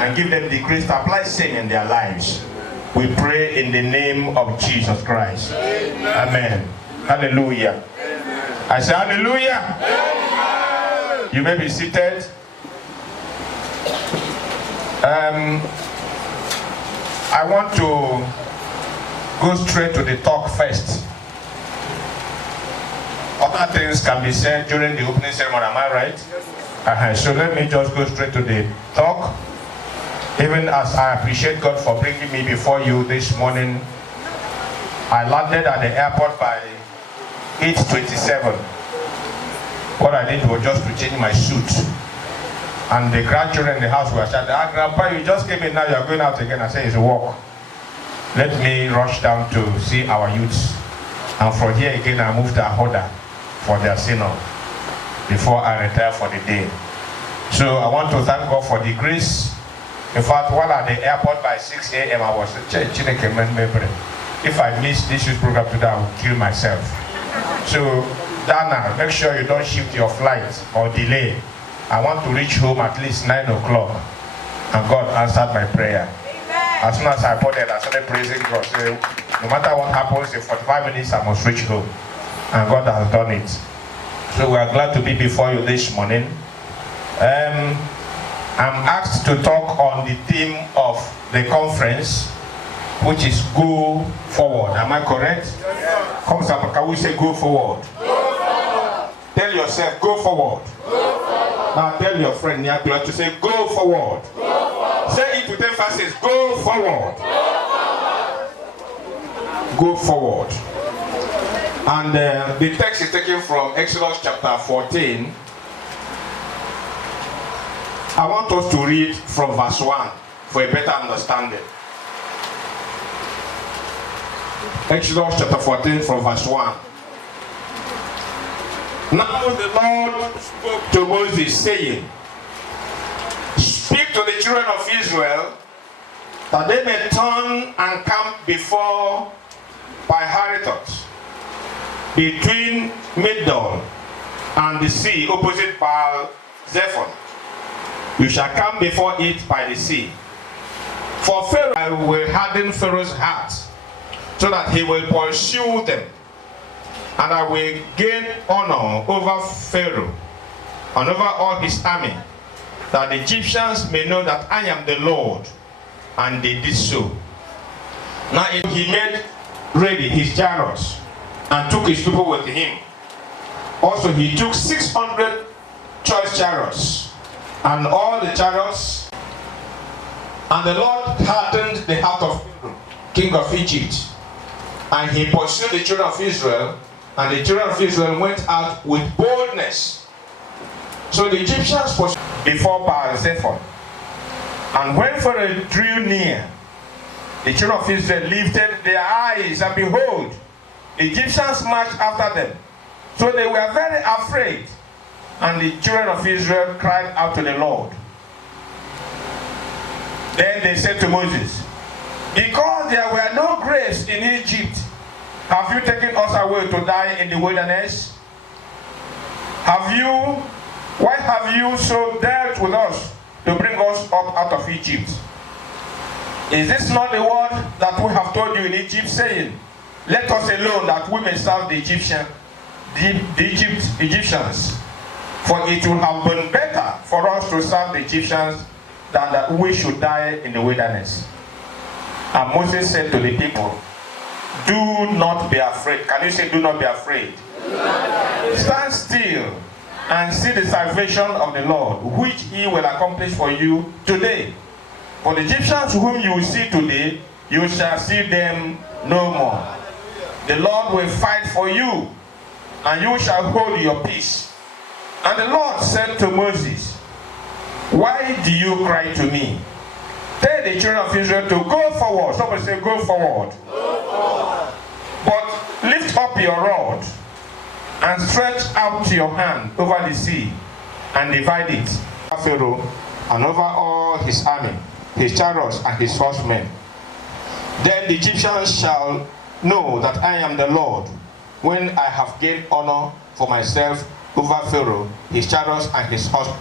and give them the grace to apply sin in their lives. We pray in the name of Jesus Christ. Amen. Hallelujah. I say hallelujah. You may be seated. I want to go straight to the talk first. Other things can be said during the opening ceremony, am I right? So let me just go straight to the talk. Even as I appreciate God for bringing me before you this morning, I landed at the airport by 8:27. What I did was just to change my suit. And the grandchildren in the house were shouting, Grandpa, you just came in, now you're going out again. I said, it's a walk. Let me rush down to see our youths. And from here again, I moved to Ahoda for their synod before I retire for the day. So I want to thank God for the grace. In fact, while at the airport by 6 a.m., I was if I miss this youth program today, I will kill myself. So, Dana, make sure you don't shift your flight or delay. I want to reach home at least 9 o'clock. And God answered my prayer. Amen. As soon as I boarded, I started praising God. So, no matter what happens, in 45 minutes, I must reach home. And God has done it. So we are glad to be before you this morning. I'm asked to talk on the theme of the conference, which is Go Forward. Am I correct? Yes. Come, can we say go forward? Go forward. Tell yourself, go forward. Go forward. Now tell your friend Niagara to say, go forward. Go forward. Say it with emphasis, go forward. Go forward. Go forward. And the text is taken from Exodus chapter 14. I want us to read from verse 1 for a better understanding. Exodus chapter 14 from verse 1. Now the Lord spoke to Moses, saying, Speak to the children of Israel, that they may turn and camp before Pi-hahiroth, between Migdol and the sea, opposite Baal-zephon. You shall come before it by the sea. For Pharaoh, I will harden Pharaoh's heart, so that he will pursue them. And I will gain honor over Pharaoh and over all his army, that the Egyptians may know that I am the Lord. And they did so. Now he made ready his chariots and took his people with him. Also he took 600 choice chariots and all the chariots. And the Lord hardened the heart of Pharaoh, king of Egypt. And he pursued the children of Israel, and the children of Israel went out with boldness. So the Egyptians pursued before Baal-zephon. And when Pharaoh drew near, the children of Israel lifted their eyes, and behold, the Egyptians marched after them. So they were very afraid. And the children of Israel cried out to the Lord. Then they said to Moses, Because there were no graves in Egypt, have you taken us away to die in the wilderness? Why have you so dealt with us to bring us up out of Egypt? Is this not the word that we have told you in Egypt, saying, Let us alone, that we may serve the Egyptians? For it would have been better for us to serve the Egyptians than that we should die in the wilderness. And Moses said to the people, Do not be afraid. Can you say, do not be afraid? Stand still and see the salvation of the Lord, which he will accomplish for you today. For the Egyptians whom you will see today, you shall see them no more. The Lord will fight for you, and you shall hold your peace. And the Lord said to Moses, Why do you cry to me? Tell the children of Israel to go forward. Somebody say, go forward. Go forward. But lift up your rod and stretch out your hand over the sea and divide it. Pharaoh and over all his army, his chariots and his horsemen. Then the Egyptians shall know that I am the Lord, when I have gained honor for myself over Pharaoh, his chariots and his horsemen.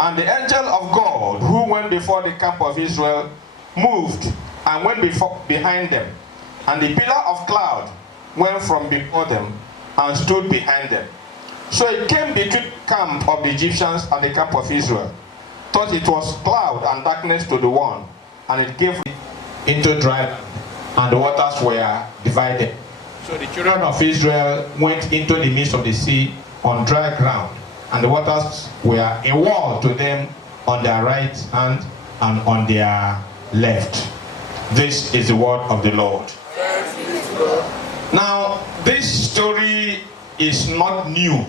And the angel of God, who went before the camp of Israel, moved and went behind them. And the pillar of cloud went from before them and stood behind them. So it came between the camp of the Egyptians and the camp of Israel. Thought it was cloud and darkness to the one, and it gave into dry land, and the waters were divided. So the children of Israel went into the midst of the sea on dry ground, and the waters were a wall to them on their right hand and on their left. This is the word of the Lord. Now, this story is not new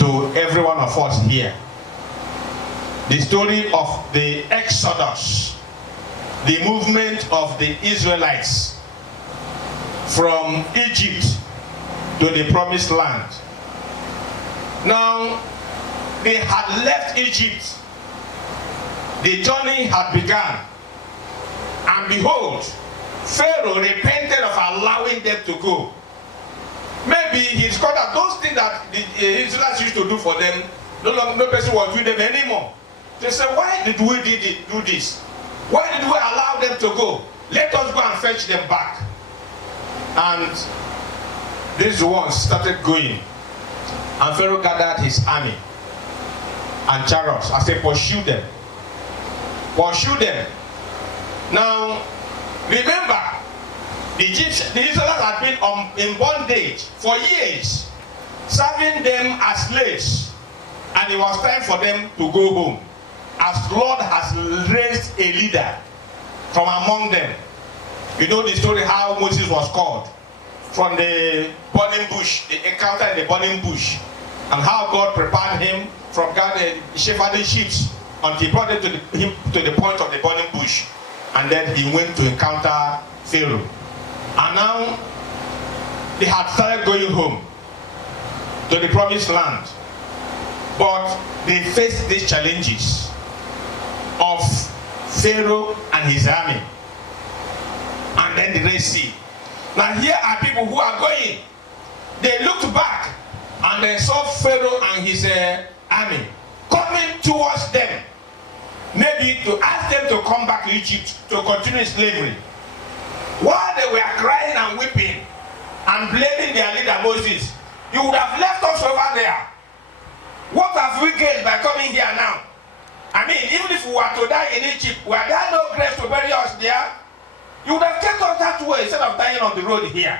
to every one of us here. The story of the Exodus, the movement of the Israelites from Egypt to the promised land. Now, they had left Egypt. The journey had begun. And behold, Pharaoh repented of allowing them to go. Maybe he discovered that those things that the Israelites used to do for them, no person was doing them anymore. They said, why did we do this? Why did we allow them to go? Let us go and fetch them back. And these ones started going. And Pharaoh gathered his army and chariots as they pursued them. Now, remember, the Israelites had been in bondage for years, serving them as slaves. And it was time for them to go home, as Lord has raised a leader from among them. You know the story how Moses was called from the burning bush, the encounter in the burning bush, and how God prepared him from shepherding sheep until he brought him to the point of the burning bush. And then he went to encounter Pharaoh. And now they had started going home to the promised land. But they faced these challenges of Pharaoh and his army. And then the Red Sea. Now here are people who are going. They looked back and they saw Pharaoh and his army coming towards them. Maybe to ask them to come back to Egypt to continue slavery. While they were crying and weeping and blaming their leader Moses, you would have left us over there. What have we gained by coming here now? I mean, even if we were to die in Egypt, were there no graves to bury us there? You would have kept us that way instead of dying on the road here.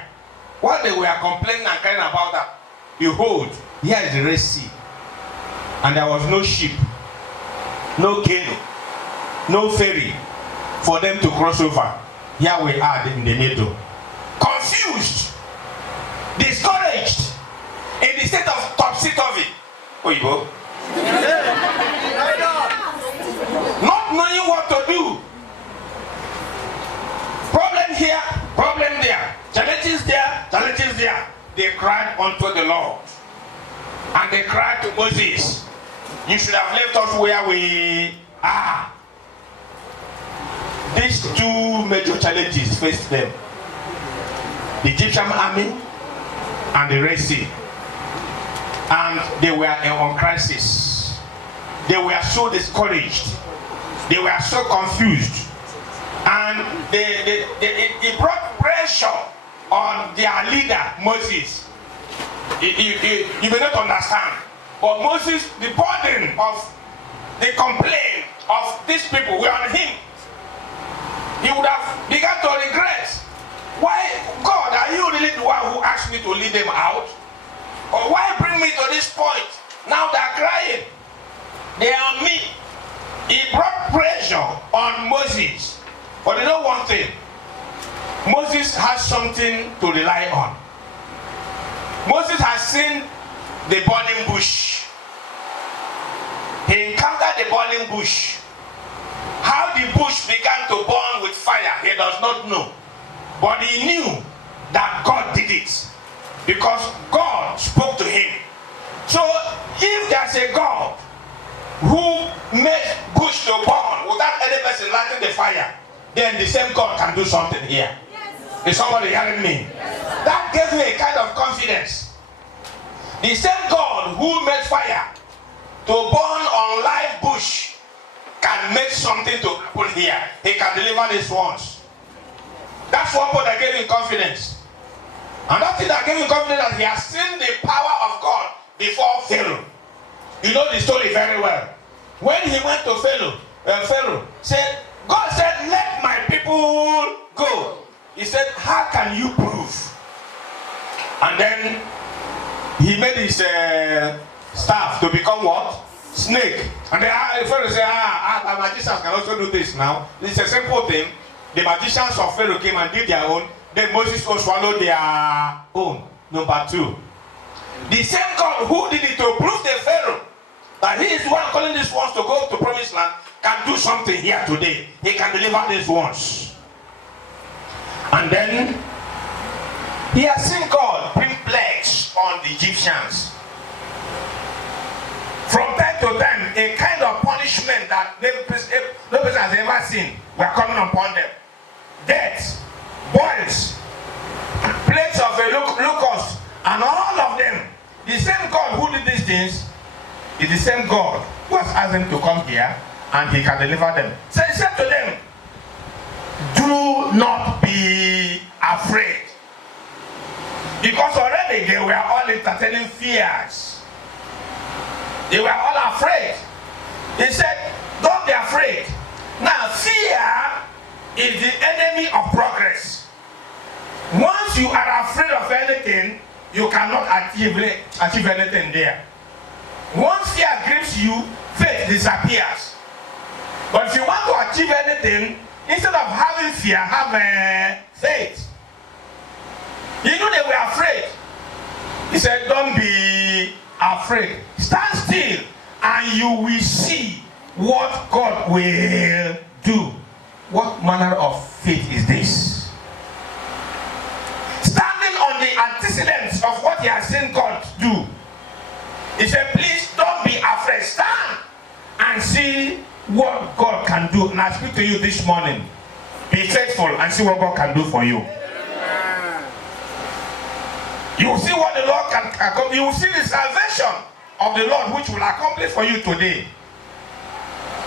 While they were complaining and crying about that, behold, here is the Red Sea. And there was no ship, no canoe, no ferry for them to cross over. Here we are in the middle. Confused, discouraged, in the state of topsy-turvy. Oyibo. Not knowing what to do. Problem here, problem there. Challenges there, challenges there. They cried unto the Lord. And they cried to Moses, you should have left us where we are. These two major challenges faced them. The Egyptian army and the Red Sea. And they were on crisis. They were so discouraged. They were so confused. And it brought pressure on their leader, Moses. You may not understand. But Moses, the burden of the complaint of these people were on him. He would have begun to regret. Why, God, are you really the one who asked me to lead them out? Or why bring me to this point? Now they're crying. They are on me. He brought pressure on Moses. But you know one thing? Moses has something to rely on. Moses has seen the burning bush. He encountered the burning bush. How the bush began to burn with fire, he does not know. But he knew that God did it. Because God spoke to him. So if there's a God who made bush to burn without any person lighting the fire, then the same God can do something here. Yes. Is somebody hearing me? Yes. That gave me a kind of confidence. The same God who made fire to to burn on live bush can make something to happen here. He can deliver these ones. That's one point that gave him confidence. And that thing that gave him confidence that he has seen the power of God before Pharaoh. You know the story very well. When he went to Pharaoh said, God said, let my people go. He said, how can you prove? And then he made his staff to become what? Snake. And then Pharaoh said, the magicians can also do this now. It's a simple thing. The magicians of Pharaoh came and did their own. Then Moses also swallowed their own. Number 2. The same God who did it to prove the Pharaoh that he is the one calling these ones to go to promised land can do something here today. He can deliver these ones. And then he has seen God bring plagues on the Egyptians. From time to time, a kind of punishment that no person has ever seen were coming upon them. Death, boils, plagues of a locust, and all of them. The same God who did these things is the same God who has asked them to come here and he can deliver them. So he said to them, do not be afraid. Because already they were all entertaining fears. They were all afraid. He said, don't be afraid. Now fear is the enemy of progress. Once you are afraid of anything, you cannot achieve anything there. Once fear grips you, faith disappears. But if you want to achieve anything, instead of having fear, have faith. You know they were afraid. He said, don't be afraid. Stand still and you will see what God will do. What manner of faith is this? Standing on the antecedents of what he has seen God do. He said, please don't be afraid. Stand and see what God can do. And I speak to you this morning. Be faithful and see what God can do for you. You will see what the Lord can accomplish. You will see the salvation of the Lord which will accomplish for you today.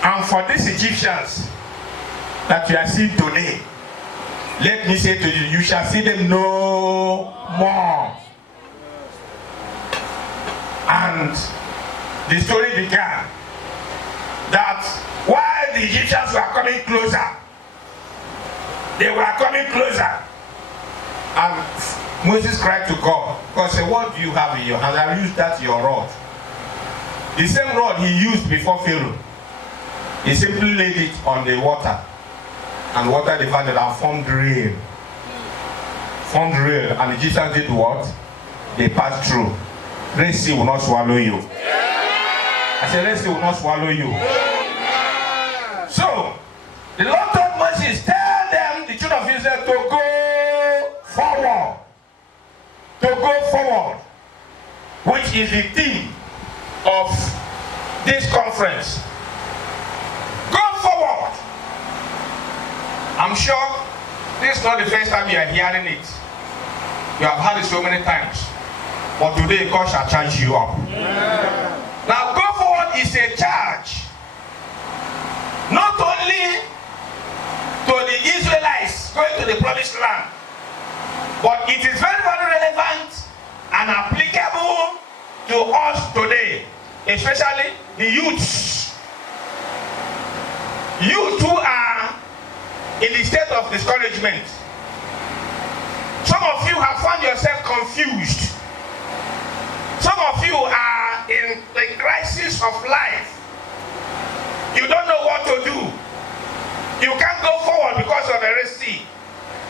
And for these Egyptians that you are seeing today, let me say to you, you shall see them no more. And the story began that while the Egyptians were coming closer, they were coming closer. And Moses cried to God. God said, what do you have in your hand? I used that your rod. The same rod he used before Pharaoh. He simply laid it on the water. And water divided and formed rain. Formed rain. And the Egyptians did what? They passed through. Red Sea will not swallow you. I said, Red Sea will not swallow you. So, the Lord told Moses, tell them, the children of Israel, to go forward. To go forward. Which is the theme of this conference. Go forward. I'm sure this is not the first time you are hearing it. You have heard it so many times. But today God shall charge you up. Yeah. Now go forward is a charge. Not only to the Israelites going to the promised land, but it is very, very relevant and applicable to us today, especially the youths. Youth who are in the state of discouragement. Some of you have found yourself confused. Some of you are in the crisis of life. You don't know what to do. You can't go forward because of the Red Sea.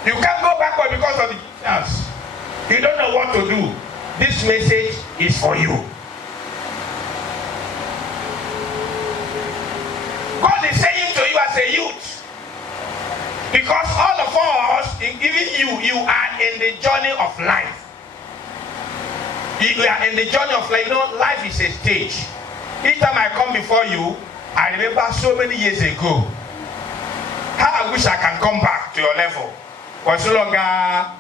You can't go backward because of the Jesus. You don't know what to do. This message is for you. God is saying to you as a youth, because all of us, even you are in the journey of life. You are in the journey of life. You know, life is a stage. Each time I come before you, I remember so many years ago how I wish I can come back to your level, but it's no longer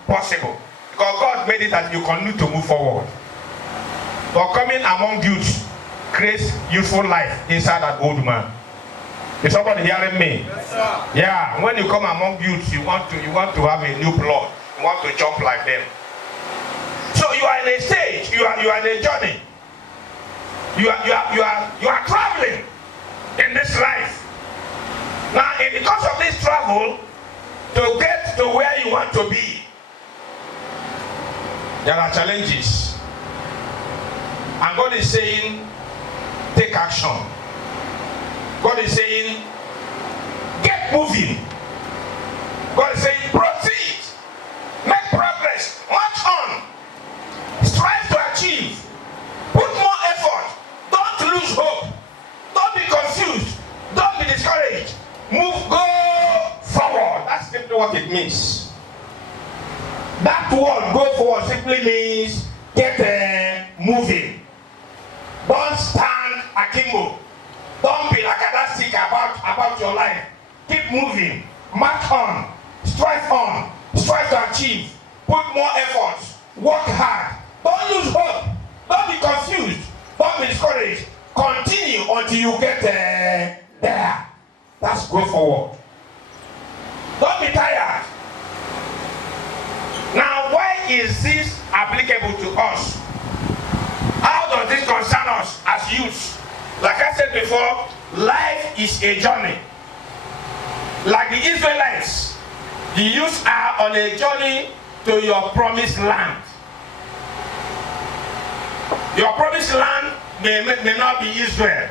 possible because God made it that you continue to move forward. But coming among youth creates useful life inside that old man. Is somebody hearing me? Yes, sir. Yeah, when you come among youths, you want to have a new blood. You want to jump like them. So you are in a stage, you are in a journey. You are traveling in this life. Now, in the course of this travel, to get to where you want to be, there are challenges. And God is saying, take action. God is saying, get moving. God is saying, proceed. Make progress. March on. Strive to achieve. Put more effort. Don't lose hope. Don't be confused. Don't be discouraged. Move, go forward. That's simply what it means. That word, go forward, simply means get moving. Don't stand akimbo. Don't be lackadaistic about your life. Keep moving. March on. Strive to achieve. Put more effort. Work hard. Don't lose hope. Don't be confused. Don't be discouraged. Continue until you get there. That's go forward. Don't be tired. Now, why is this applicable to us? How does this concern us as youths? Like I said before, life is a journey. Like the Israelites, the youths are on a journey to your promised land. Your promised land may not be Israel,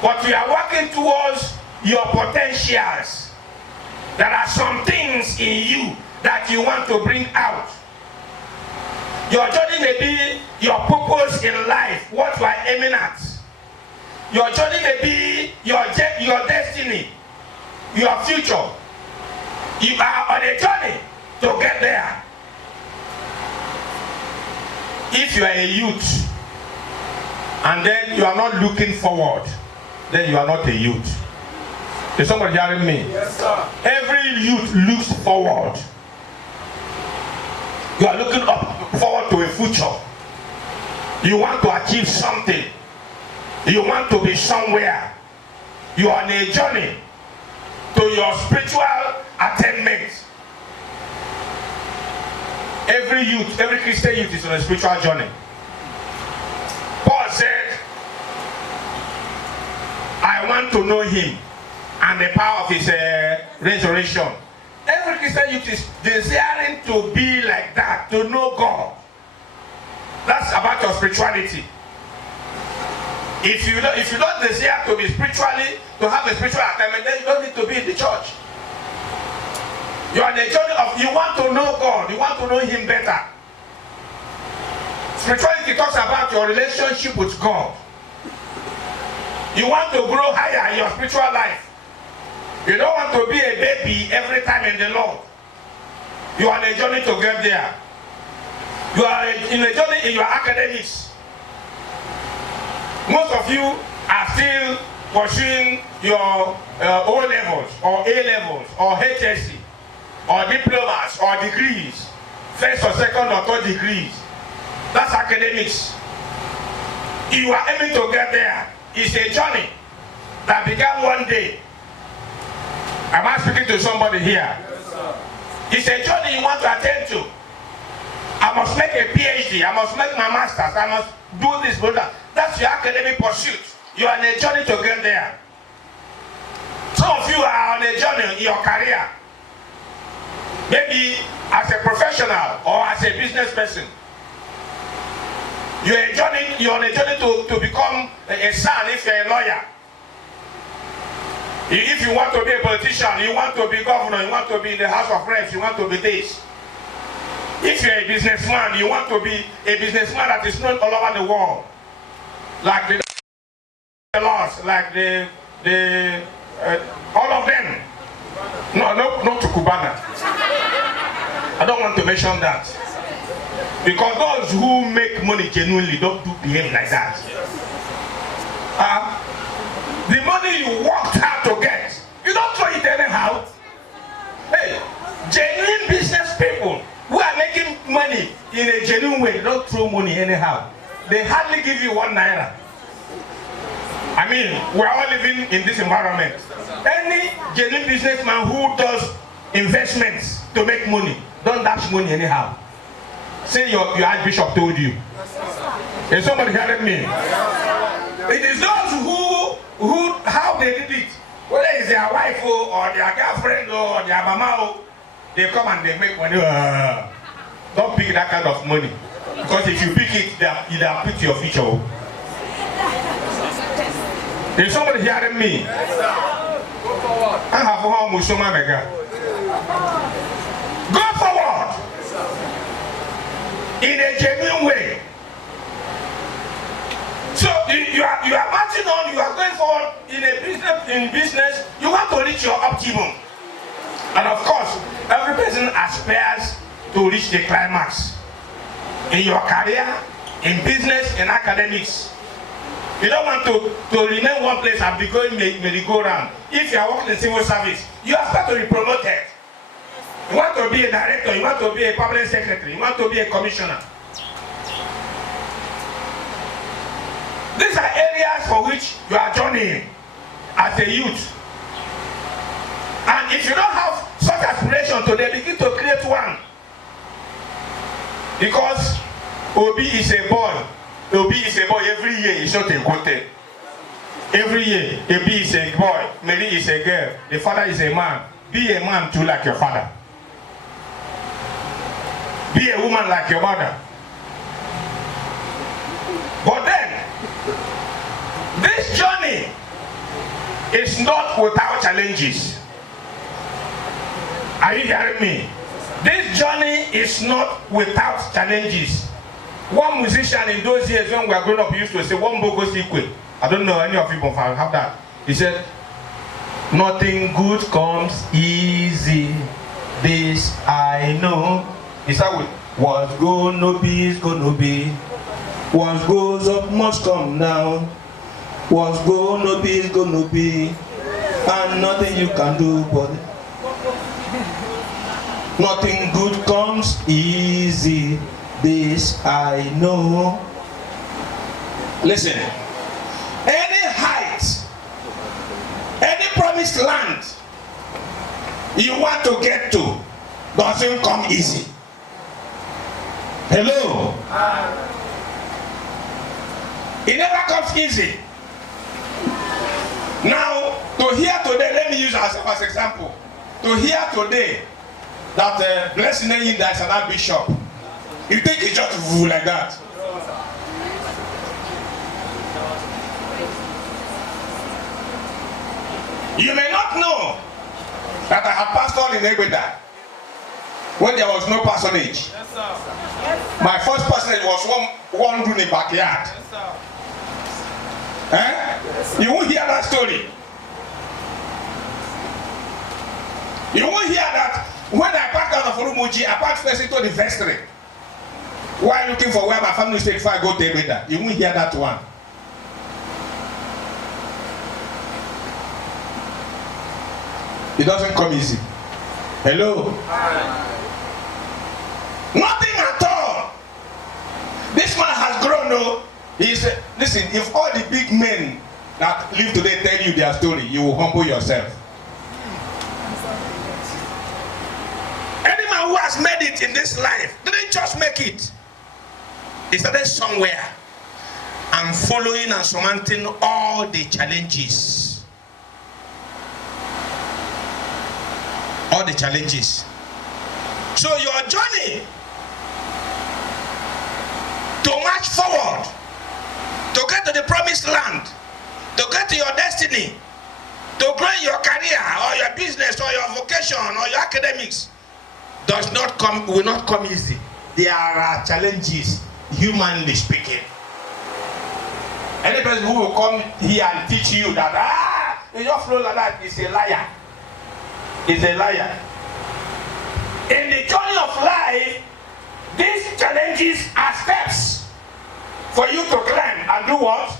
but we are working towards your potentials. There are some things in you that you want to bring out. Your journey may be your purpose in life, what you are aiming at. Your journey may be your destiny, your future. You are on a journey to get there. If you are a youth and then you are not looking forward, then you are not a youth. Is somebody hearing me? Yes, sir. Every youth looks forward. You are looking forward to a future. You want to achieve something. You want to be somewhere. You are on a journey to your spiritual attainment. Every youth, every Christian youth is on a spiritual journey. Paul said, I want to know him and the power of his resurrection. Every Christian youth is desiring to be like that, to know God. That's about your spirituality. If you don't desire to be spiritually, to have a spiritual attainment, then you don't need to be in the church. You are in the journey of, you want to know God, you want to know him better. Spirituality talks about your relationship with God. You want to grow higher in your spiritual life. You don't want to be a baby every time in the Lord. You are on a journey to get there. You are in a journey in your academics. Most of you are still pursuing your O levels or A levels or HSC or diplomas or degrees, first or second or third degrees. That's academics. You are aiming to get there. It's a journey that began one day. Am I speaking to somebody here? Yes, sir. It's a journey you want to attend to. I must make a PhD. I must make my master's. I must do this, but that's your academic pursuit. You are on a journey to get there. Some of you are on a journey in your career. Maybe as a professional or as a business person. You're on a journey to become a son if you're a lawyer. If you want to be a politician, you want to be governor, you want to be in the House of Reps, you want to be this. If you're a businessman, you want to be a businessman that is known all over the world. Like the laws, like all of them. No, not to Cubana. I don't want to mention that. Because those who make money genuinely don't behave like that. The money you worked hard to get, you don't throw it anyhow. Hey, genuine business people who are making money in a genuine way, don't throw money anyhow. They hardly give you 1 naira. I mean, we're all living in this environment. Any genuine businessman who does investments to make money, don't dash money anyhow. Say your Archbishop told you. Is somebody hearing me? It is those who how they did it. Whether it's their wife or their girlfriend or their mama, they come and they make money. Don't pick that kind of money. Because if you pick it, they'll put your future. Is somebody hearing me? Go forward. Go forward in a genuine way. So you are marching on, you are going forward in business, you want to reach your optimum. And of course, every person aspires to reach the climax. In your career, in business, in academics. You don't want to remain one place and be going merry-go-round. If you are working in civil service, you aspire to be promoted. You want to be a director, you want to be a permanent secretary, you want to be a commissioner. These are areas for which you are journeying as a youth. And if you don't have such aspiration today, begin to create one. Because Obi is a boy. Obi is a boy. Every year he's not a good. Every year, Obi is a boy. Mary is a girl. The father is a man. Be a man too like your father. Be a woman like your mother. But then, this journey is not without challenges. Are you hearing me? This journey is not without challenges. One musician in those years when we were growing up used to say, "One bogo sequel." I don't know any of you have that. He said, "Nothing good comes easy. This I know." He said, "What's gonna be is gonna be. What goes up must come down. What's gonna be is gonna be. And nothing you can do but it. Nothing good comes easy. This I know." Listen, any height, any promised land you want to get to doesn't come easy. Hello? It never comes easy. Now, to hear today, let me use ourselves as example. To hear today that Blessing Yinda is an Archbishop, you think it's just like that? You may not know that I have pastored in Egbeda when there was no parsonage. Yes, sir. My first parsonage was one room in the backyard. Yes, sir. You won't hear that story. You won't hear that when I parked out of Urumuchi, I parked first into the vestry. While looking for where my family stay before I go to Egbeda. You won't hear that one. It doesn't come easy. Hello? Nothing at all. This man has grown, no? He said, listen, if all the big men that live today tell you their story, you will humble yourself. Any man who has made it in this life didn't just make it. He started somewhere and following and surmounting all the challenges. All the challenges. So your journey to march forward, to get to the promised land, to get to your destiny, to grow in your career or your business or your vocation or your academics, will not come easy. There are challenges, humanly speaking. Any person who will come here and teach you that you just flow like that is a liar. Is a liar. In the journey of life, these challenges are steps for you to climb and do what?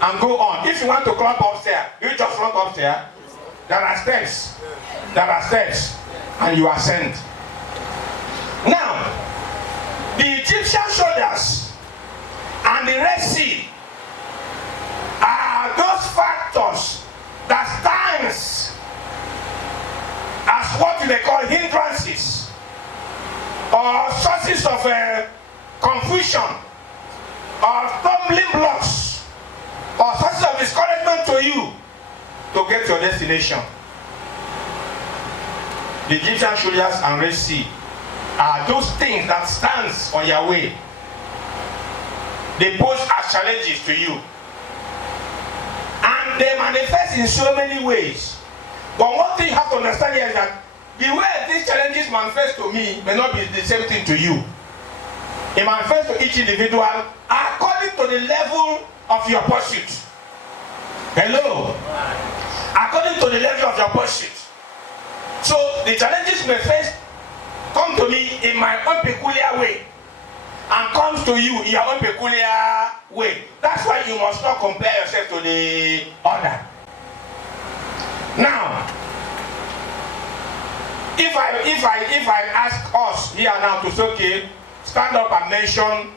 And go on. If you want to climb upstairs, you just run upstairs. There are steps. There are steps. And you ascend. Now, the Egyptian soldiers and the Red Sea are are those factors that stands as what they call hindrances or sources of confusion or stumbling blocks or sources of discouragement to you to get to your destination. The Egyptian shoulders and Red Sea are those things that stands on your way. They pose as challenges to you. And they manifest in so many ways. But one thing you have to understand here is that the way these challenges manifest to me may not be the same thing to you. It manifests to each individual according to the level of your pursuit. Hello? According to the level of your pursuit. So the challenges may first come to me in my own peculiar way and comes to you in your own peculiar way. That's why you must not compare yourself to the other. Now, if I ask us here now to say, okay, stand up and mention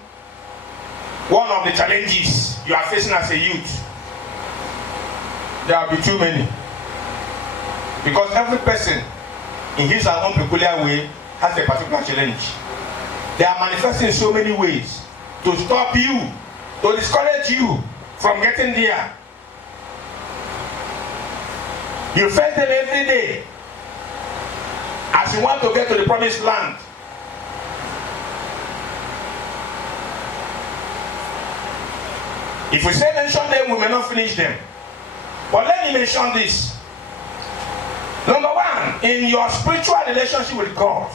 one of the challenges you are facing as a youth, there will be too many. Because every person in his or her own peculiar way has a particular challenge. They are manifesting in so many ways to stop you, to discourage you from getting there. You face them every day as you want to get to the promised land. If we say mention them, we may not finish them. But let me mention this. Number one, in your spiritual relationship with God,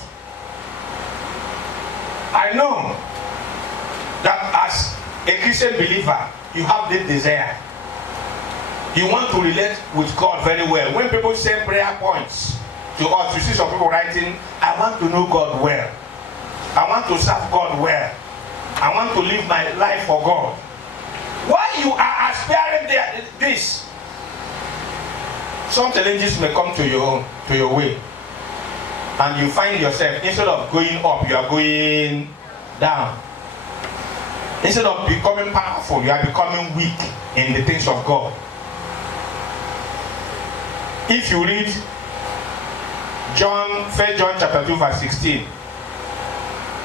I know that as a Christian believer, you have this desire. You want to relate with God very well. When people send prayer points to us, you see some people writing, I want to know God well. I want to serve God well. I want to live my life for God. While you are aspiring this, some challenges may come to your way, and you find yourself, instead of going up, you are going down. Instead of becoming powerful, you are becoming weak in the things of God. If you read 1 John chapter 2 verse 16,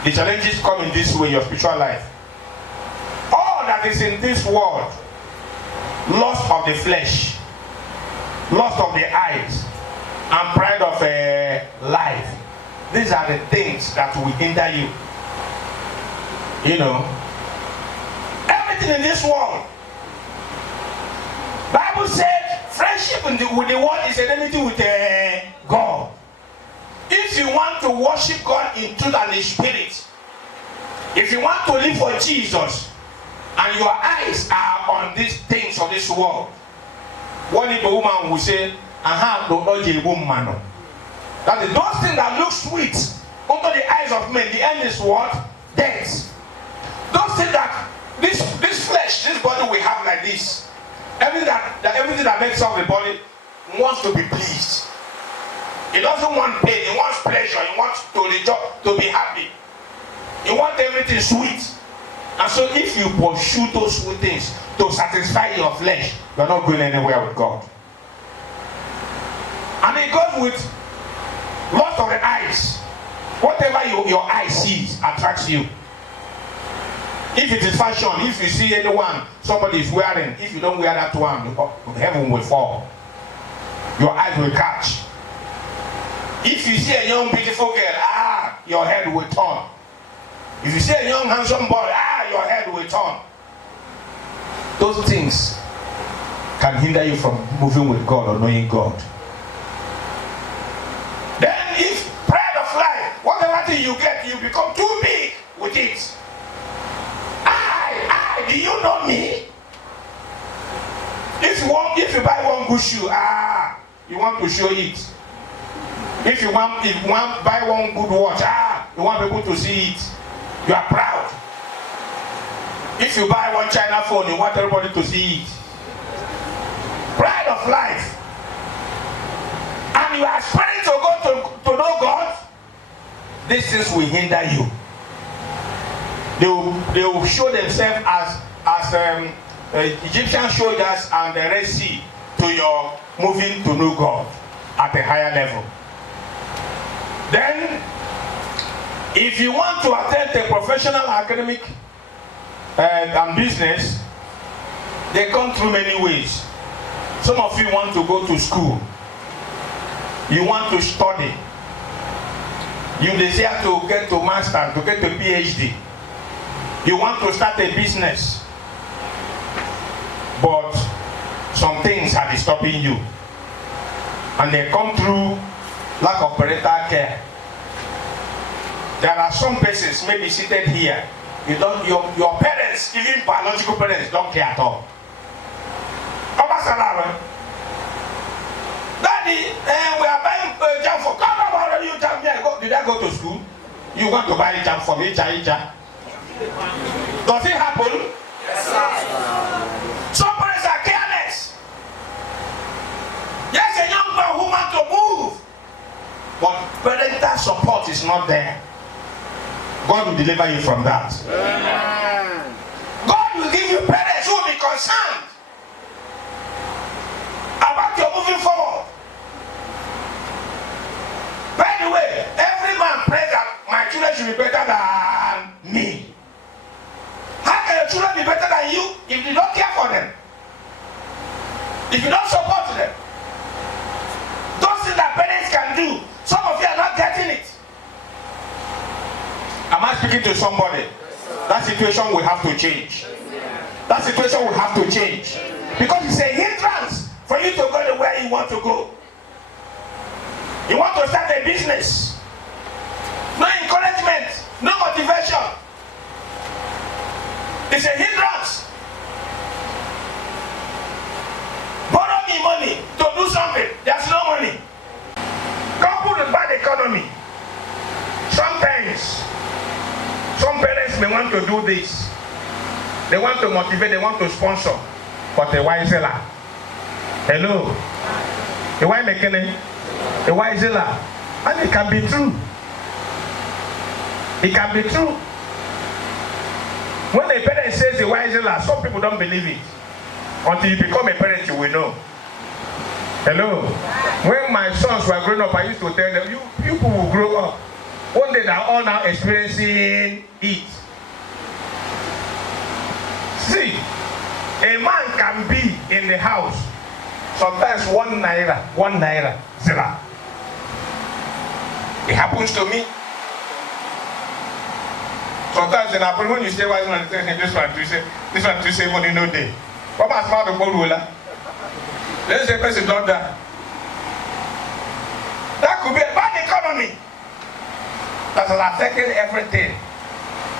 the challenges come in this way in your spiritual life. All that is in this world, lust of the flesh, lust of the eyes, and pride of life. These are the things that will hinder you. You know, everything in this world. Bible said friendship with the world is enmity with God. If you want to worship God in truth and in spirit, if you want to live for Jesus, and your eyes are on these things of this world, what if a woman will say, that is those things that look sweet under the eyes of men, the end is what? Death. Those things that this flesh, this body we have like this, everything that makes up the body wants to be pleased. It doesn't want pain, it wants pleasure, it wants to rejoice, to be happy. It wants everything sweet. And so if you pursue those sweet things to satisfy your flesh, you're not going anywhere with God. And it goes with lust of the eyes. Whatever your eye sees attracts you. If it is fashion, if you see anyone, somebody is wearing, if you don't wear that one, heaven will fall. Your eyes will catch. If you see a young beautiful girl, your head will turn. If you see a young handsome boy, your head will turn. Those things can hinder you from moving with God or knowing God. Then if pride of life, whatever thing you get, you become too big with it. Do you know me? If you buy one good shoe, you want to show it. If you want buy one good watch, you want people to see it. You are proud. If you buy one China phone, you want everybody to see it. Pride of life. And you are aspiring to go to know God. These things will hinder you. They will show themselves as Egyptian soldiers and the Red Sea to your moving to know God at a higher level. Then, if you want to attend a professional, academic, and business, they come through many ways. Some of you want to go to school. You want to study. You desire to get to master, to get to PhD. You want to start a business. But some things are stopping you. And they come through lack of parental care. There are some persons maybe seated here. Your parents, even biological parents, don't care at all. Daddy, we are buying jam for. Come on, you jam here. Did I go to school? You want to buy jam for me, Does it happen? Yes, sir. Some parents are careless. Yes, a young man who wants to move, but parental support is not there. God will deliver you from that. Amen. God will give you parents who will be concerned about your moving forward. By the way, every man prays that my children should be better than me. How can your children be better than you if you don't care for them? If you don't support them? Those things that parents can do, some of you are not getting it. Am I speaking to somebody? That situation will have to change. That situation will have to change. Because it's a hindrance for you to go to where you want to go. You want to start a business. No encouragement, no motivation. It's a hindrance. Borrow me money to do something. There's no money. Coupled with bad economy. Sometimes some parents may want to do this. They want to motivate, they want to sponsor. But a wise seller. Hello. A wise mechanic. A wise seller. And it can be true. It can be true. When a parent says a wise seller, some people don't believe it. Until you become a parent, you will know. Hello. When my sons were growing up, I used to tell them, you people will grow up. One day they're all now experiencing it. See, a man can be in the house, sometimes 1 naira, zero. It happens to me. Sometimes in April, when you say, why is one saying this one to say money no day? What about smart people ruler? Let's say person done that. That could be a bad economy. That has affected everything.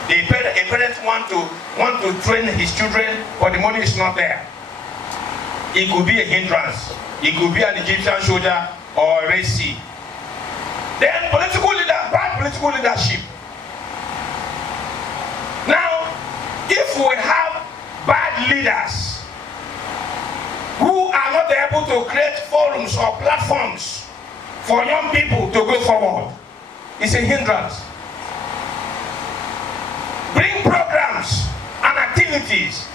A parent want to train his children, but the money is not there. It could be a hindrance. It could be an Egyptian soldier or a Red Sea. Then bad political leadership. Now, if we have bad leaders who are not able to create forums or platforms for young people to go forward, it's a hindrance. Bring programs and activities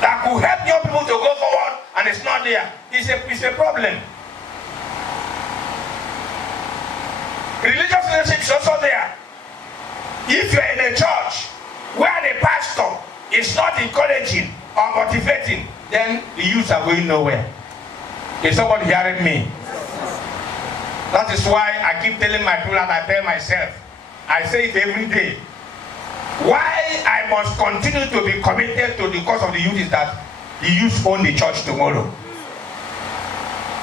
that could help young people to go forward, and it's not there. It's a problem. Religious leadership is also there. If you're in a church where the pastor is not encouraging or motivating, then the youth are going nowhere. Is somebody hearing me? That is why I keep telling my people and I tell myself, I say it every day. Why I must continue to be committed to the cause of the youth is that the youth own the church tomorrow.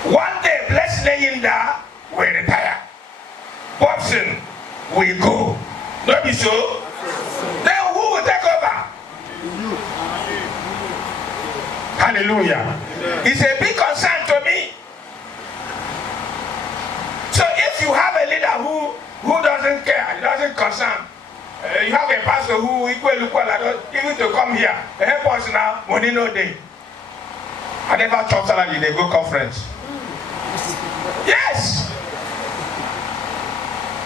One day, Blessed Leyinda will retire. Bobson will go. Not be so? Then who will take over? Hallelujah. It's a big concern to me. So if you have a leader who doesn't care, he doesn't concern, you have a pastor who even to come here, help us now, money no day. I never chop salary, they go conference. Yes.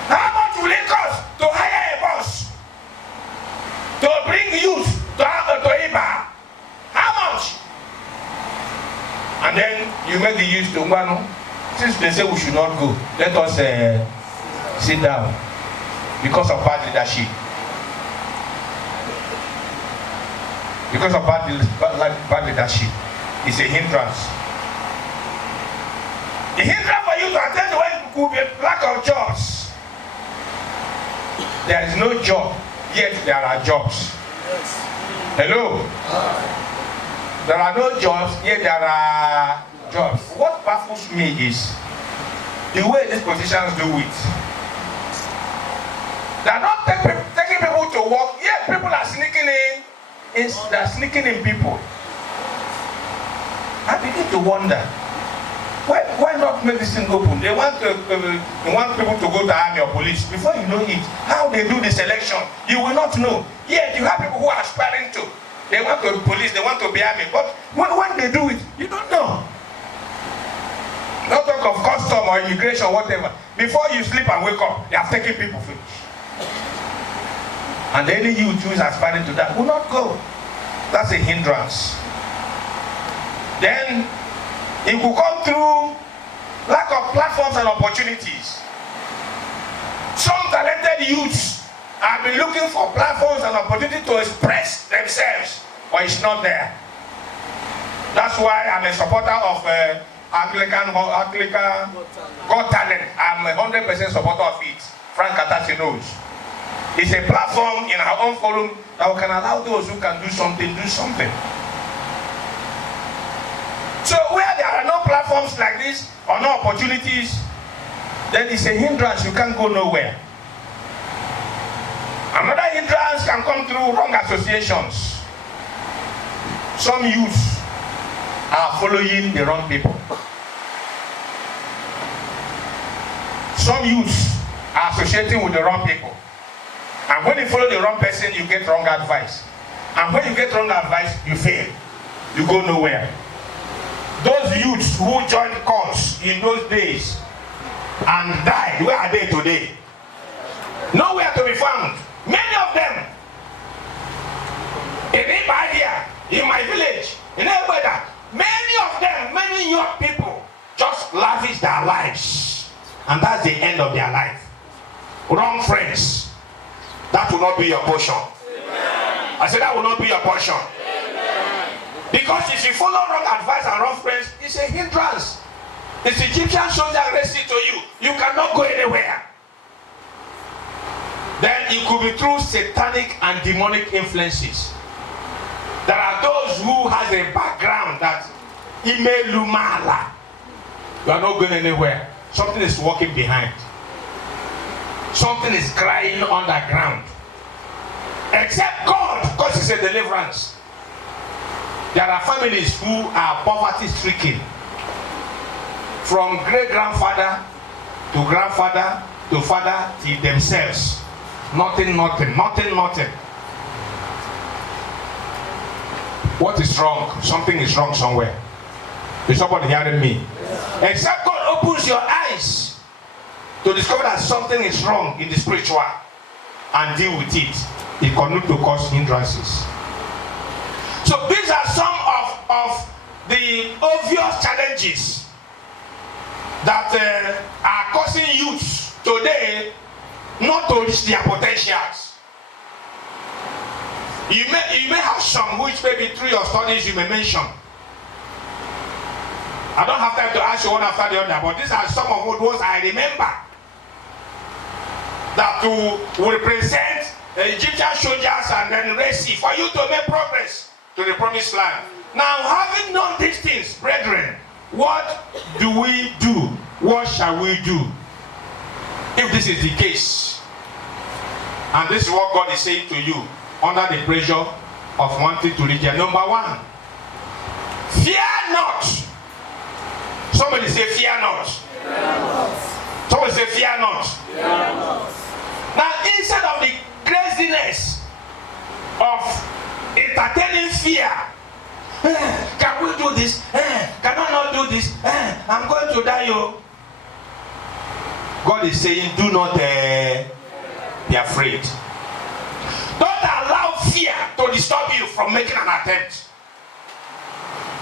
How much will it cost to hire a bus to bring youth to Iba? How much? since they say we should not go, let us sit down because of bad leadership. Because of bad leadership, it's a hindrance. The hindrance for you to attend when it could be a lack of jobs. There is no job, yet there are jobs. Yes. Hello? There are no jobs, yet there are jobs. What baffles me is the way these politicians do it. They are not taking people to work, yet people are sneaking in. They are sneaking in people. I begin to wonder, why not make this thing open? They want people to go to army or police. Before you know it, how they do the selection, you will not know. Yet you have people who are aspiring to. They want to be police, they want to be army. But when they do it, you don't know. Not talk of custom or immigration or whatever. Before you sleep and wake up, they are taking people finish. And any youth who is aspiring to that will not go. That's a hindrance. Then it will come through lack of platforms and opportunities. Some talented youths have been looking for platforms and opportunities to express themselves, but it's not there. That's why I'm a supporter of Anglican Got Talent. I'm a 100% supporter of it. Frank Atasi knows. It's a platform in our own forum that we can allow those who can do something, do something. So where there are no platforms like this or no opportunities, then it's a hindrance. You can't go nowhere. Another hindrance can come through wrong associations. Some youths are following the wrong people. Some youths are associating with the wrong people. And when you follow the wrong person, you get wrong advice. And when you get wrong advice, you fail. You go nowhere. Those youths who joined cults in those days and died, where are they today? Nowhere to be found. Many of them. In Ibadan, in my village, in Ebeda, many of them, many young people, just lavish their lives. And that's the end of their life. Wrong friends. That will not be your portion. Amen. I said that will not be your portion. Amen. Because if you follow wrong advice and wrong friends, it's a hindrance. It's Egyptian soldier racing to you. You cannot go anywhere. Then it could be through satanic and demonic influences. There are those who has a background that Ime Lumala. You are not going anywhere. Something is walking behind. Something is crying underground. Except God, because it's a deliverance. There are families who are poverty stricken. From great-grandfather to grandfather to father to themselves. Nothing. What is wrong? Something is wrong somewhere. Is somebody hearing me? Yes. Except God opens your eyes to discover that something is wrong in the spiritual and deal with it. It continues to cause hindrances. So these are some of the obvious challenges that are causing youths today not to reach their potentials. You may have some which maybe through your studies you may mention. I don't have time to ask you one after the other, but these are some of those I remember that to represent the Egyptian soldiers and then Red Sea for you to make progress to the promised land. Now, having done these things, brethren, what do we do? What shall we do if this is the case? And this is what God is saying to you under the pressure of wanting to reach. Number one, fear not. Somebody say fear not. Fear not. Somebody say fear not. Fear not. Now, instead of the craziness of entertaining fear, can we do this? Can I not do this? I'm going to die, yo. God is saying, do not be afraid. Don't allow fear to disturb you from making an attempt.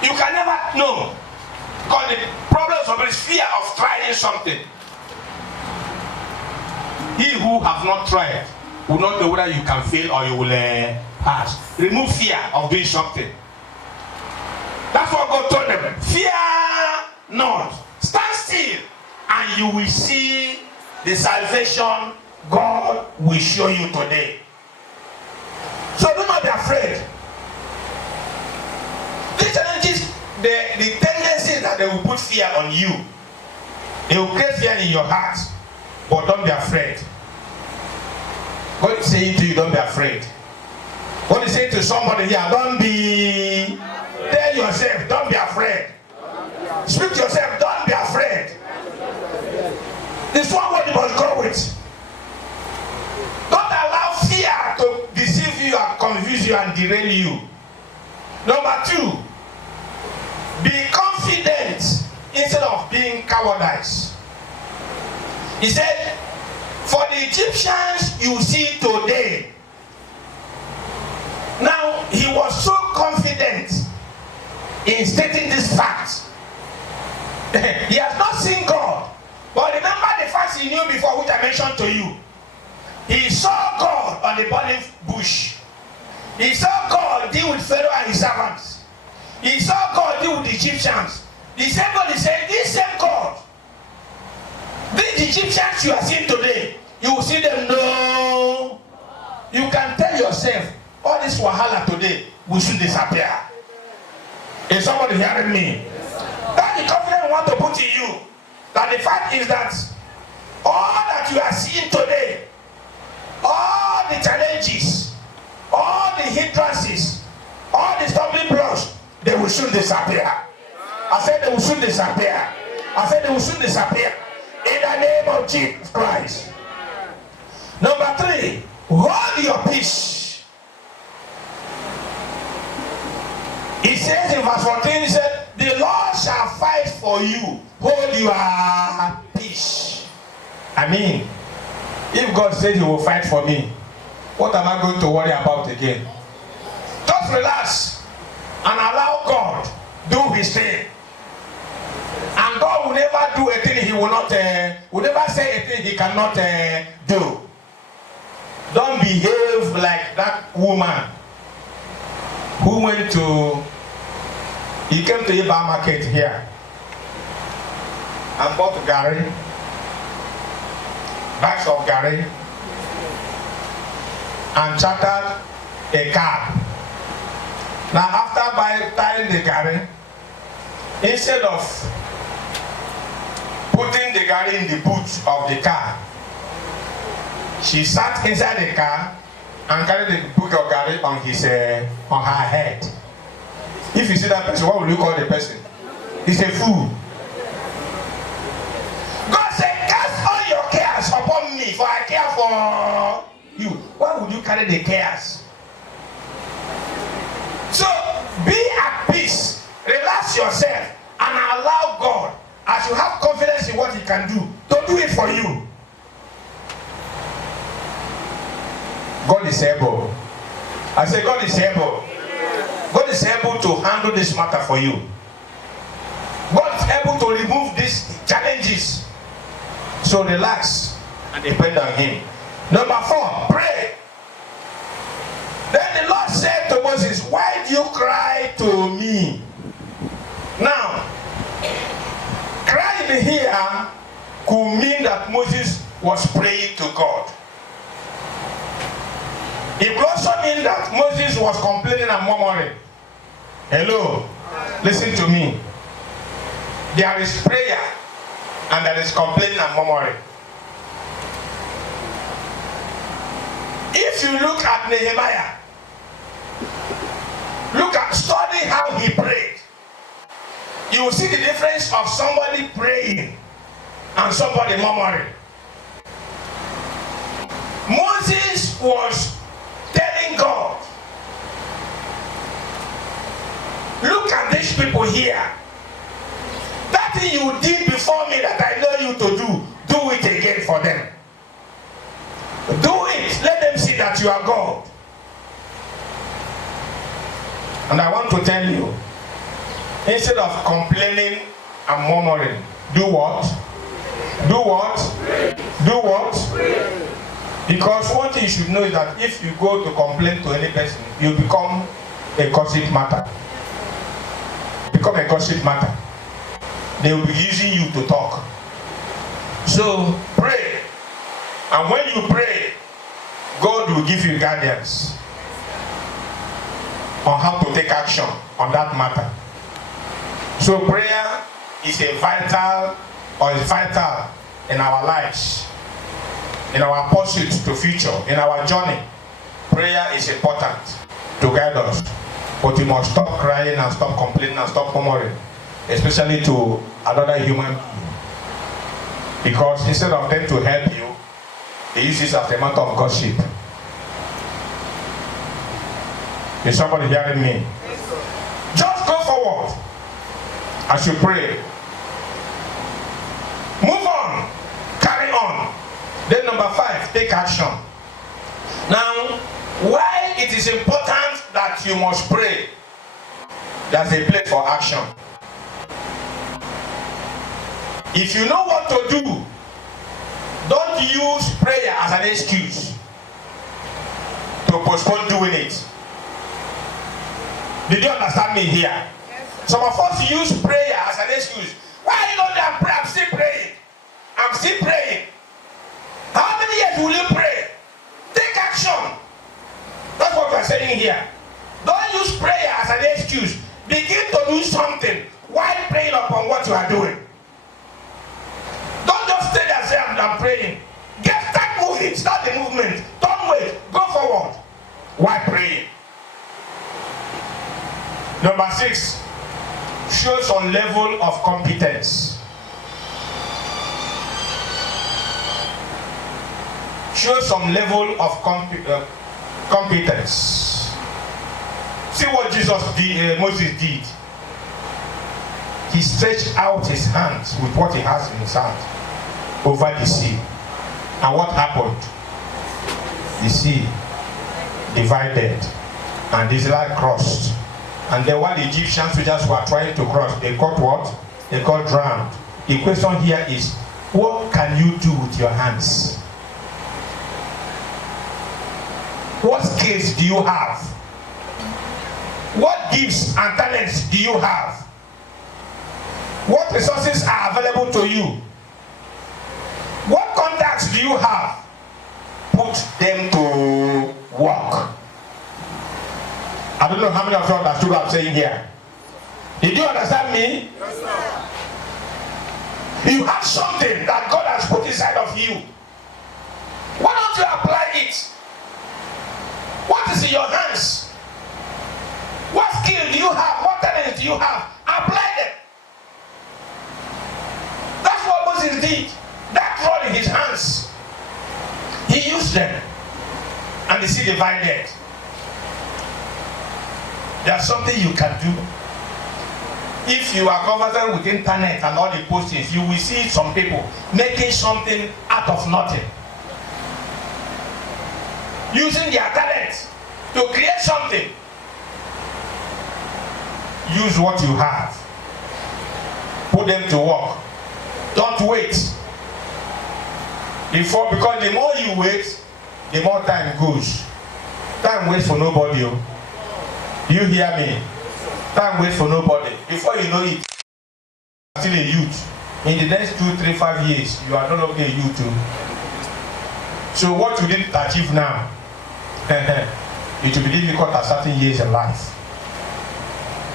You can never know Because the problem is fear of trying something. He who have not tried will not know whether you can fail or you will pass. Remove fear of doing something. That's what God told them. Fear not. Stand still and you will see the salvation God will show you today. So do not be afraid. These challenges, the tendency that they will put fear on you. They will create fear in your heart. But don't be afraid. God is saying to you, don't be afraid. God is saying to somebody here, don't be. Tell yourself, don't be afraid. Speak to yourself, don't be afraid. This one word you must go with. Don't allow fear to deceive you and confuse you and derail you. Number 2, be confident instead of being cowardice. He said, for the Egyptians you see today. Now, he was so confident in stating this fact. He has not seen God. But remember the facts he knew before, which I mentioned to you. He saw God on the burning bush. He saw God deal with Pharaoh and his servants. He saw God deal with the Egyptians. The same God is saying, this same God, these Egyptians you are seeing today, you will see them. No. You can tell yourself, all this wahala today will soon disappear. Is somebody hearing me? That's the confidence I want to put in you. That the fact is that all that you are seeing today, all the challenges, all the hindrances, all the stumbling blocks, they will soon disappear. I said they will soon disappear. I said they will soon disappear. In the name of Jesus Christ. Number 3, hold your peace. He says in verse 14, he said, the Lord shall fight for you. Hold your peace. I mean, if God says he will fight for me, what am I going to worry about again? Just relax and allow God do his thing. And God will never do a thing he will not, will never say a thing he cannot do. Don't behave like that woman who went to, he came to Iba market here and bought Gary, bags of Gary, and chartered a car. Now after tying the Gary, instead of putting the Gary in the boot of the car, she sat inside the car and carried the boot of Gary on her head. If you see that person, what will you call the person? He's a fool. God said, cast all your cares upon me, for I care for you. Why would you carry the cares? So be at peace, relax yourself, and allow God, as you have confidence in what he can do, to do it for you. God is able. I say God is able. God is able to handle this matter for you. God is able to remove these challenges. So relax and depend on him. Number 4, pray. Then the Lord said to Moses, why do you cry to me? Now, crying here could mean that Moses was praying to God. It could also mean that Moses was complaining and murmuring. Hello, listen to me. There is prayer and there is complaining and murmuring. If you look at Nehemiah, study how he prayed, you will see the difference of somebody praying and somebody murmuring. Moses was telling God, look at these people here. That thing you did before me that I know you to do it again for them. Do it. Let them see that you are God. And I want to tell you, instead of complaining and murmuring. Do what? Do what? Do what? Because one thing you should know is that if you go to complain to any person, you become a gossip matter. Become a gossip matter. They will be using you to talk. So pray. And when you pray, God will give you guidance on how to take action on that matter. So prayer is vital in our lives, in our pursuit to future, in our journey. Prayer is important to guide us. But you must stop crying and stop complaining and stop murmuring, especially to another human being. Because instead of them to help you, they use this as a matter of gossip. Is somebody hearing me? Just go forward as you pray. Move on. Carry on. Then number 5, take action. Now, why it is important that you must pray? There's a place for action. If you know what to do, don't use prayer as an excuse to postpone doing it. Did you understand me here? Yes, some of us use prayer as an excuse. Why are you not there? I'm still praying. I'm still praying. How many years will you pray? Take action. That's what we're saying here. Don't use prayer as an excuse. Begin to do something while praying upon what you are doing. Don't just stay there and say, I'm praying. Start moving. Start the movement. Don't wait. Go forward while praying. Number 6, show some level of competence. Show some level of competence. See what Moses did. He stretched out his hands with what he has in his hand over the sea. And what happened? The sea divided and the Israel crossed. And then while the Egyptian soldiers were trying to cross, they got what? They got drowned. The question here is, what can you do with your hands? What skills do you have? What gifts and talents do you have? What resources are available to you? What contacts do you have? Put them to work. I don't know how many of you understood what I'm saying here. Did you understand me? Yes, sir. You have something that God has put inside of you. Why don't you apply it? What is in your hands? What skill do you have? What talent do you have? Apply them. That's what Moses did. That rod in his hands, he used them, and the sea divided. There's something you can do. If you are conversant with internet and all the postings, you will see some people making something out of nothing, using their talent to create something. Use what you have. Put them to work. Don't wait. Because the more you wait, the more time goes. Time waits for nobody. You hear me? Time waits for nobody. Before you know it, you are still a youth. In the next 2, 3, 5 years, you are no longer a youth too. So what you didn't achieve now, it will be difficult at certain years in life.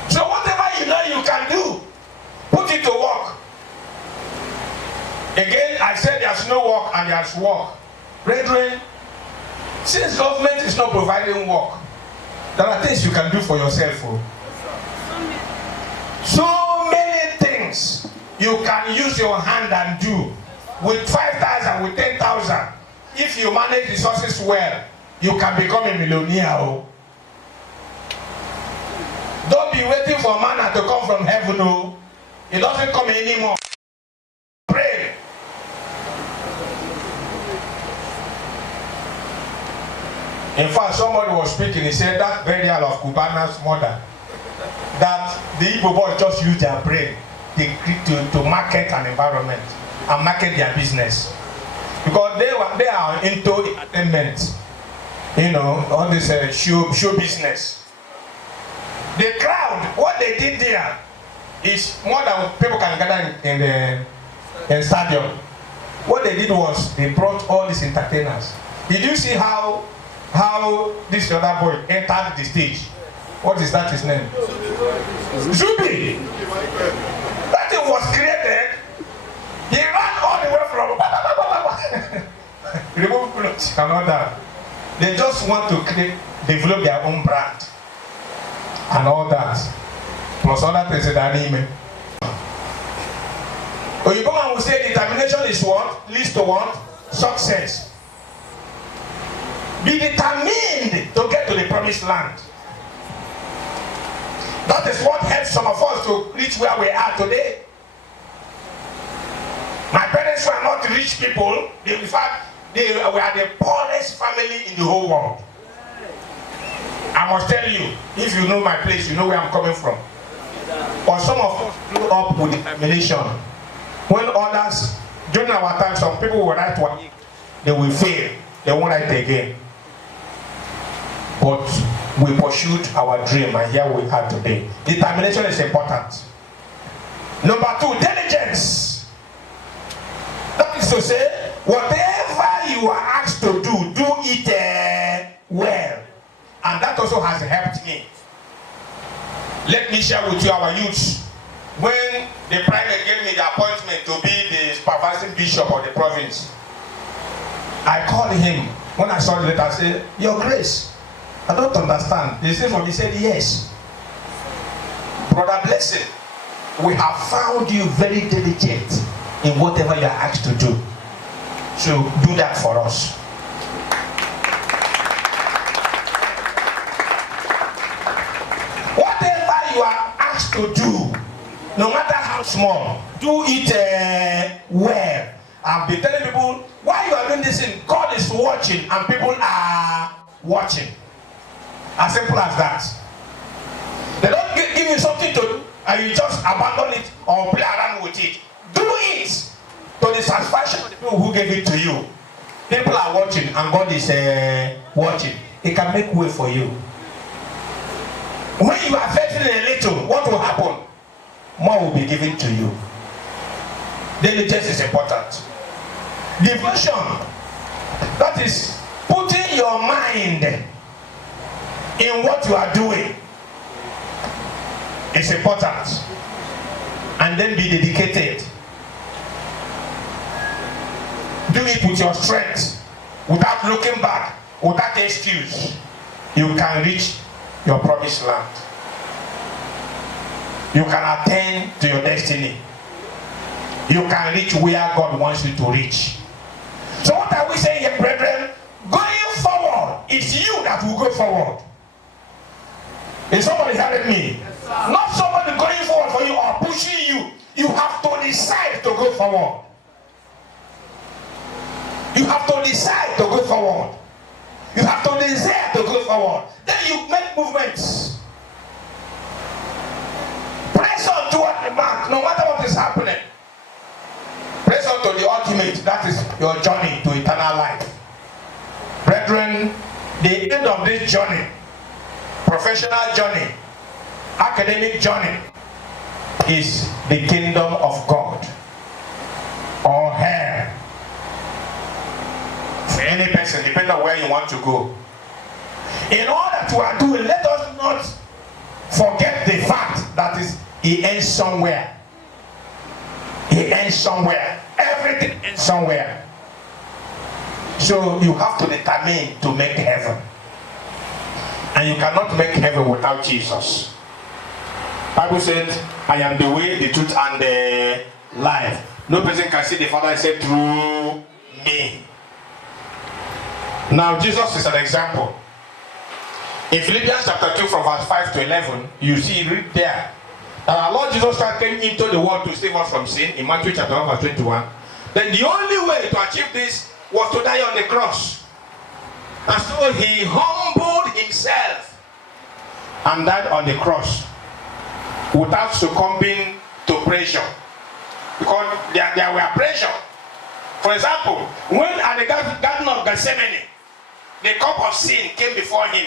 So whatever you know you can do, put it to work. Again, I said there's no work and there's work. Brethren, since government is not providing work, there are things you can do for yourself. So many things you can use your hand and do. With 5,000, with 10,000, if you manage resources well, you can become a millionaire. Don't be waiting for manna to come from heaven. It doesn't come anymore. Pray. In fact, somebody was speaking, he said that burial of Cubana's mother, that the Igbo boys just used their brain to market an environment and market their business, because they are into entertainment, all this show business. The crowd, what they did there is more than people can gather in the stadium. What they did was they brought all these entertainers. Did you see how this other boy entered the stage? What is that his name? Zubi. That thing was created. He ran all the way from remove clothes and all that. They just want to develop their own brand and all that. Plus other things that name. Oyiboman will say determination is what? Leads to what? Success. Be determined to get to the promised land. That is what helps some of us to reach where we are today. My parents were not rich people. In fact, they were the poorest family in the whole world. I must tell you, if you know my place, you know where I'm coming from. But some of us grew up with determination. When others, during our time, some people will write one, they will fail. They won't write again. But we pursued our dream, and here we are today. Determination is important. Number 2, diligence. That is to say, whatever you are asked to do, do it well. And that also has helped me. Let me share with you our youths. When the primate gave me the appointment to be the supervising bishop of the province, I called him. When I saw the letter, I said, Your Grace, I don't understand. He said, yes. Brother Blessing, we have found you very diligent in whatever you are asked to do. So do that for us. Whatever you are asked to do, no matter how small, do it well. I'll be telling people, why you are doing this thing, God is watching and people are watching. As simple as that. They don't give you something to do and you just abandon it or play around with it. Do it to the satisfaction of the people who gave it to you. People are watching and God is watching. It can make way for you. When you are faithful in a little, what will happen? More will be given to you. Diligence is important. Devotion, that is putting your mind in what you are doing, is important. And then be dedicated. Do it with your strength, without looking back, without excuse. You can reach your promised land. You can attain to your destiny. You can reach where God wants you to reach. So what are we saying here, brethren? Going forward, it's you that will go forward. Is somebody hearing me? Yes, not somebody going forward for you or pushing you. You have to decide to go forward. You have to decide to go forward. You have to desire to go forward. Then you make movements. Press on toward the mark, no matter what is happening. Press on to the ultimate, that is your journey to eternal life. Brethren, the end of this journey, professional journey, academic journey, is the kingdom of God or hell. For any person, depending on where you want to go. In all that we are doing, let us not forget the fact that is he ends somewhere. He ends somewhere. Everything ends somewhere. So you have to determine to make heaven. And you cannot make heaven without Jesus. Bible said, I am the way, the truth, and the life. No person can see the Father except through me. Now Jesus is an example. In Philippians chapter 2 from verse 5 to 11, you see read there that our Lord Jesus Christ came into the world to save us from sin in Matthew chapter 1 verse 21. Then the only way to achieve this was to die on the cross. And so he humbled himself and died on the cross without succumbing to pressure. Because there were pressure. For example, when at the Garden of Gethsemane, the cup of sin came before him.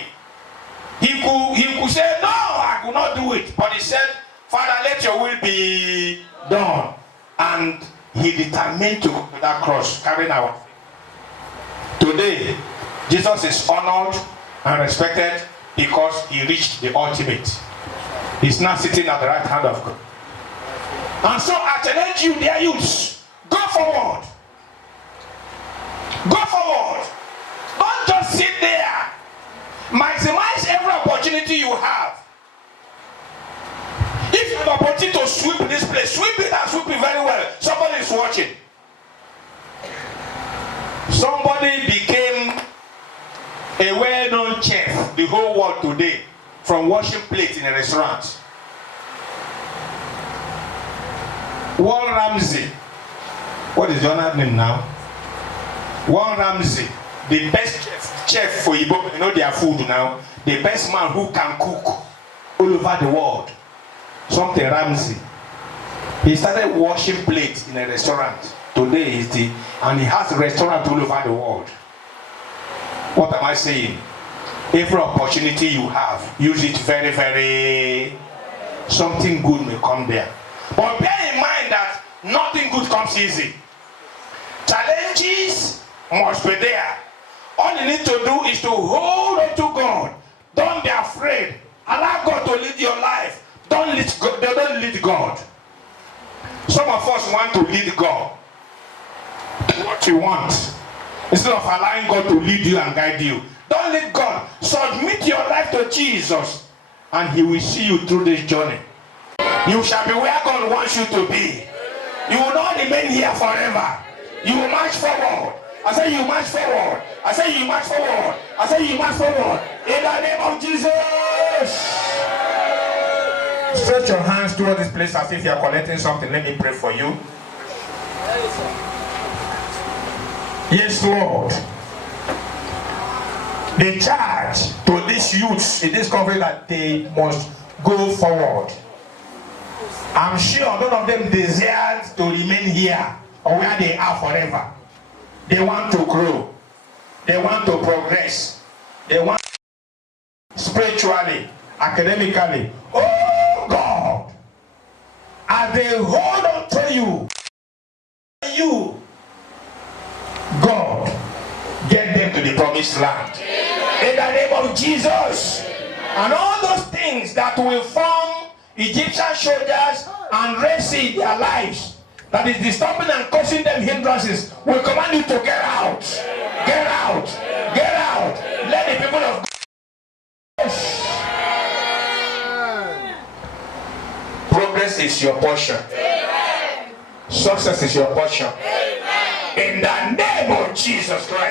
He could say, no, I could not do it. But he said, Father, let your will be done. And he determined to go to that cross, carrying our faith. Today, Jesus is honored and respected because he reached the ultimate. He's now sitting at the right hand of God. And so I challenge you, dear youths, go forward. Go forward. Don't just sit there. Maximize every opportunity you have. If you have an opportunity to sweep this place, sweep it and sweep it very well. Somebody is watching. Somebody became a well-known chef the whole world today from washing plates in a restaurant. Warren Ramsey. What is your name now? Warren Ramsey, the best chef for Igbo, you know their food now. The best man who can cook all over the world. Something Ramsey. He started washing plates in a restaurant. Today and he has a restaurant all over the world. What am I saying? Every opportunity you have, use it very, very. Something good may come there. But bear in mind that nothing good comes easy. Challenges must be there. All you need to do is to hold on to God. Don't be afraid. Allow God to lead your life. Don't lead God. Some of us want to lead God. What you want. Instead of allowing God to lead you and guide you. Don't lead God. Submit your life to Jesus. And he will see you through this journey. You shall be where God wants you to be. You will not remain here forever. You will march forward. I say you march forward. I say you march forward. I say you march forward. In the name of Jesus. Stretch your hands toward this place as if you are collecting something. Let me pray for you. Yes, Lord. The charge to these youths in this country that they must go forward. I'm sure none of them desire to remain here or where they are forever. They want to grow. They want to progress. They want spiritually, academically. Oh God, as they hold on to you, God, get them to the promised land. In the name of Jesus. And all those things that will form Egyptian soldiers and Red Sea their lives, that is disturbing and causing them hindrances, will command you to get out. Get out. Get out. Let the people of God. Progress is your portion. Success is your portion. In the name of Jesus Christ.